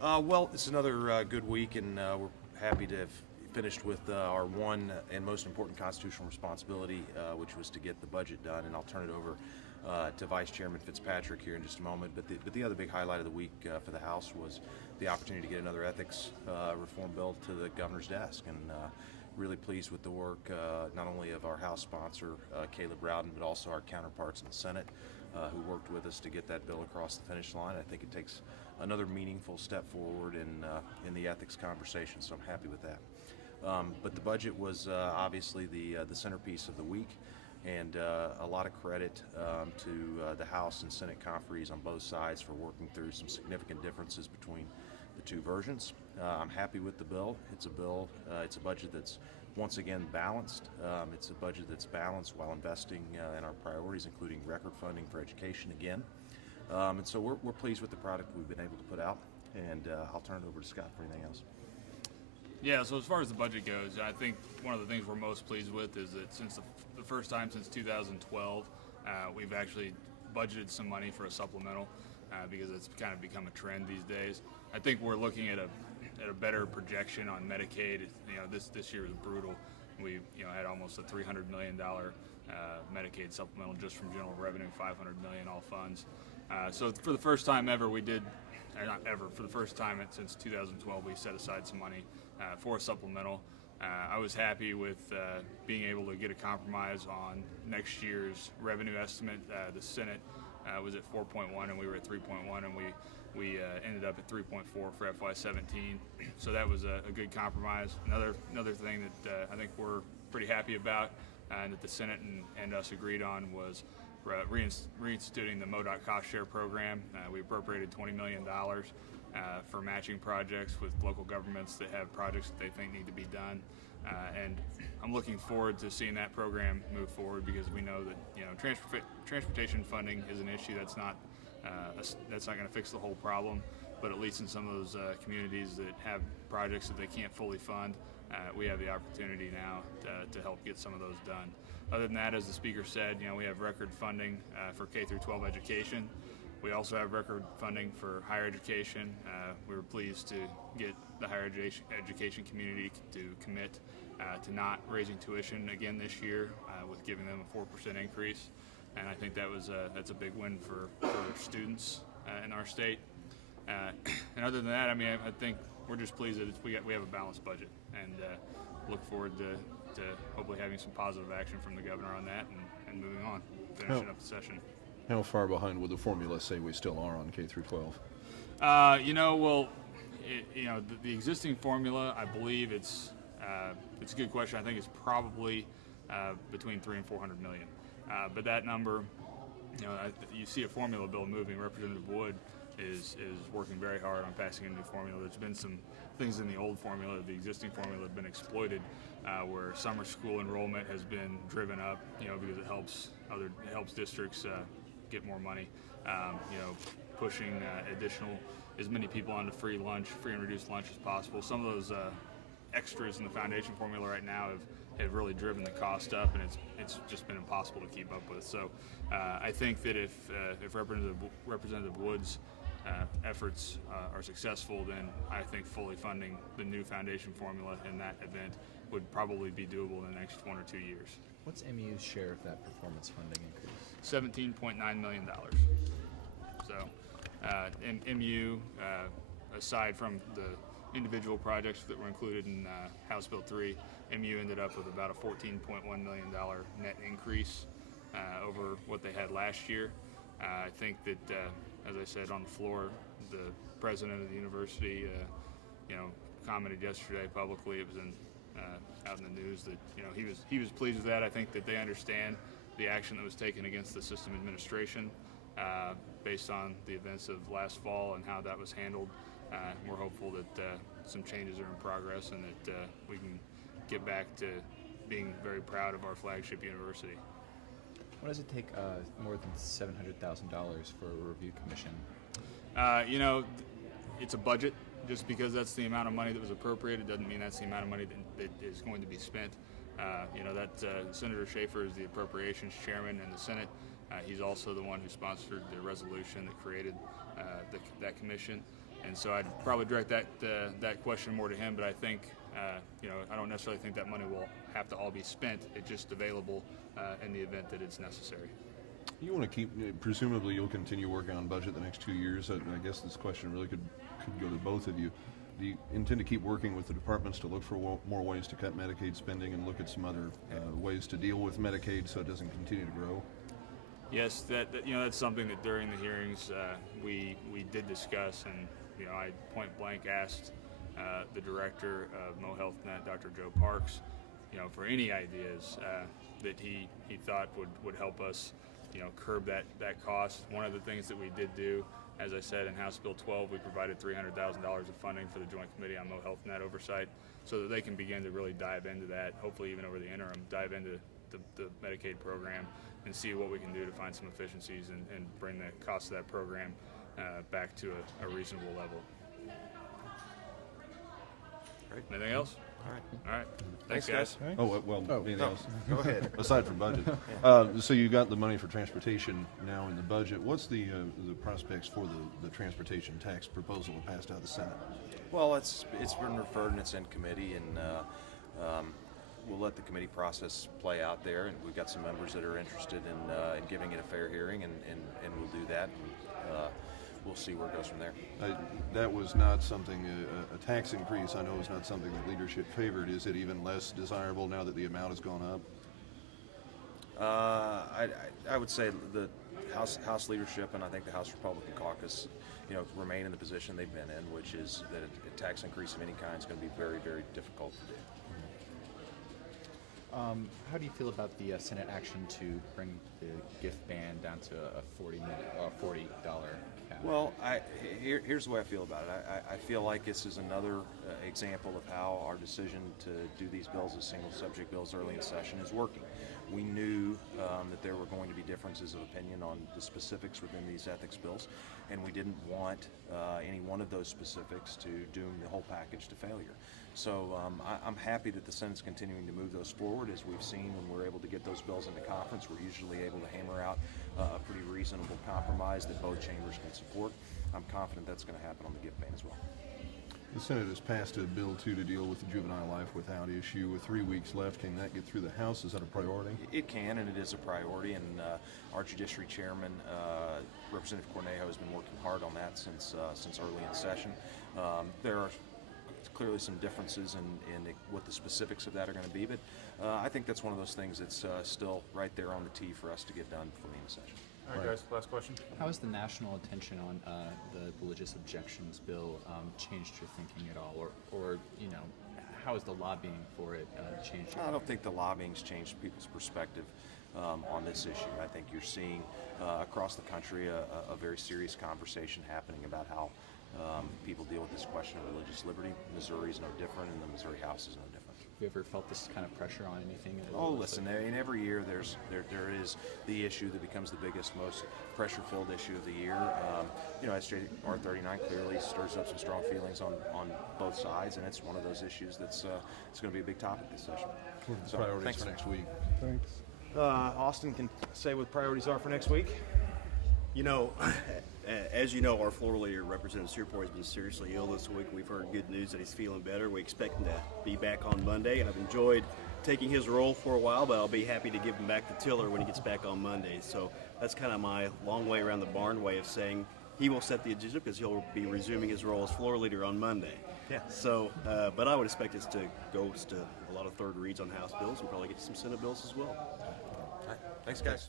Well, it's another good week, and we're happy to have finished with our one and most important constitutional responsibility, which was to get the budget done. And I'll turn it over to Vice Chairman Fitzpatrick here in just a moment. But the other big highlight of the week for the House was the opportunity to get another ethics reform bill to the governor's desk, and really pleased with the work not only of our House sponsor, Caleb Rowden, but also our counterparts in the Senate who worked with us to get that bill across the finish line. I think it takes another meaningful step forward in the ethics conversation, so I'm happy with that. But the budget was obviously the centerpiece of the week, and a lot of credit to the House and Senate conferees on both sides for working through some significant differences between the two versions. I'm happy with the bill. It's a budget that's once again balanced. It's a budget that's balanced while investing in our priorities, including record funding for education again. And so we're pleased with the product we've been able to put out, and I'll turn it over to Scott for anything else. Yeah, so as far as the budget goes, I think one of the things we're most pleased with is that since the first time since 2012, we've actually budgeted some money for a supplemental because it's kind of become a trend these days. I think we're looking at a better projection on Medicaid. This year was brutal. We had almost a $300 million Medicaid supplemental just from general revenue, $500 million all funds. So for the first time ever, we did, or not ever, for the first time since 2012, we set aside some money for a supplemental. I was happy with being able to get a compromise on next year's revenue estimate. The Senate was at 4.1 and we were at 3.1, and we ended up at 3.4 for FY17. So that was a good compromise. Another thing that I think we're pretty happy about and that the Senate and us agreed on was reinstituting the MoDOT cost share program. We appropriated $20 million for matching projects with local governments that have projects that they think need to be done. And I'm looking forward to seeing that program move forward, because we know that transportation funding is an issue that's not going to fix the whole problem, but at least in some of those communities that have projects that they can't fully fund, we have the opportunity now to help get some of those done. Other than that, as the speaker said, we have record funding for K through 12 education. We also have record funding for higher education. We were pleased to get the higher education community to commit to not raising tuition again this year, with giving them a 4% increase. And I think that's a big win for students in our state. And other than that, I think we're just pleased that we have a balanced budget, and look forward to hopefully having some positive action from the governor on that and moving on, finishing up the session. How far behind would the formula say we still are on K through 12? The existing formula, I believe it's a good question. I think it's probably between 300 and 400 million. But that number, you see a formula bill moving. Representative Wood is working very hard on passing a new formula. There's been some things in the old formula, the existing formula, have been exploited, where summer school enrollment has been driven up, because it helps districts get more money, pushing as many people onto free and reduced lunch as possible. Some of those extras in the foundation formula right now have really driven the cost up, and it's just been impossible to keep up with. So I think that if Representative Wood's efforts are successful, then I think fully funding the new foundation formula in that event would probably be doable in the next 1 or 2 years. What's MU's share of that performance funding increase? $17.9 million. So, in MU, aside from the individual projects that were included in House Bill 3, MU ended up with about a $14.1 million net increase over what they had last year. I think that, as I said on the floor, the president of the university, commented yesterday publicly. It was out in the news that he was pleased with that. I think that they understand the action that was taken against the system administration based on the events of last fall and how that was handled. We're hopeful that some changes are in progress and that we can get back to being very proud of our flagship university. Why does it take more than $700,000 for a review commission? It's a budget. Just because that's the amount of money that was appropriated doesn't mean that's the amount of money that is going to be spent. Senator Schaefer is the appropriations chairman in the Senate. He's also the one who sponsored the resolution that created that commission. And so I'd probably direct that question more to him. But I think, I don't necessarily think that money will have to all be spent. It's just available in the event that it's necessary. You want to keep, presumably you'll continue working on budget the next 2 years. I guess this question really could go to both of you. Do you intend to keep working with the departments to look for more ways to cut Medicaid spending and look at some other ways to deal with Medicaid so it doesn't continue to grow? Yes, that's something that during the hearings we did discuss, and I point blank asked the director of Mo Health Net, Dr. Joe Parks, for any ideas that he thought would help us, curb that cost. One of the things that we did do, as I said, in House Bill 12, we provided $300,000 of funding for the Joint Committee on Mo Health Net oversight, so that they can begin to really dive into that. Hopefully, even over the interim, dive into the Medicaid program and see what we can do to find some efficiencies and bring the cost of that program back to a reasonable level. Great. Anything else? All right. Thanks, guys. Anything else? Go ahead. Aside from budget. So you got the money for transportation now in the budget. What's the prospects for the transportation tax proposal that passed out of the Senate? Well, it's been referred and it's in committee, and we'll let the committee process play out there. And we've got some members that are interested in giving it a fair hearing, and we'll do that. And, we'll see where it goes from there. That was not something, a tax increase, I know, is not something that leadership favored. Is it even less desirable now that the amount has gone up? I would say the House leadership and I think the House Republican caucus, remain in the position they've been in, which is that a tax increase of any kind is going to be very, very difficult to do. How do you feel about the Senate action to bring the gift ban down to a $40 cap? Well, here's the way I feel about it. I feel like this is another example of how our decision to do these bills as single subject bills early in session is working. We knew that there were going to be differences of opinion on the specifics within these ethics bills, and we didn't want any one of those specifics to doom the whole package to failure. So I'm happy that the Senate's continuing to move those forward. As we've seen, when we're able to get those bills into conference, we're usually able to hammer out a pretty reasonable compromise that both chambers can support. I'm confident that's going to happen on the gift ban as well. The Senate has passed a bill, too, to deal with the juvenile life without issue. With 3 weeks left, can that get through the House? Is that a priority? It can, and it is a priority, and our Judiciary Chairman, Representative Cornejo, has been working hard on that since early in session. There are clearly some differences in what the specifics of that are going to be, but I think that's one of those things that's still right there on the tee for us to get done before the end of session. All right, guys, last question. How has the national attention on the religious objections bill changed your thinking at all, or how has the lobbying for it changed? I don't think the lobbying's changed people's perspective on this issue. I think you're seeing across the country a very serious conversation happening about how people deal with this question of religious liberty. Missouri is no different, and the Missouri House is no different. Have you ever felt this kind of pressure on anything? Oh, listen, in every year there is the issue that becomes the biggest, most pressure-filled issue of the year. SJR 39 clearly stirs up some strong feelings on both sides, and it's one of those issues that's it's going to be a big topic this session. What are the priorities for next week? Thanks. Austin can say what priorities are for next week. As you know, our floor leader, Representative Searport, has been seriously ill this week. We've heard good news that he's feeling better. We expect him to be back on Monday. I've enjoyed taking his role for a while, but I'll be happy to give him back the tiller when he gets back on Monday. So that's kind of my long way around the barn way of saying he will set the agenda because he'll be resuming his role as floor leader on Monday. Yeah. So, but I would expect us to go to a lot of third reads on House bills and probably get some Senate bills as well. All right. Thanks, guys.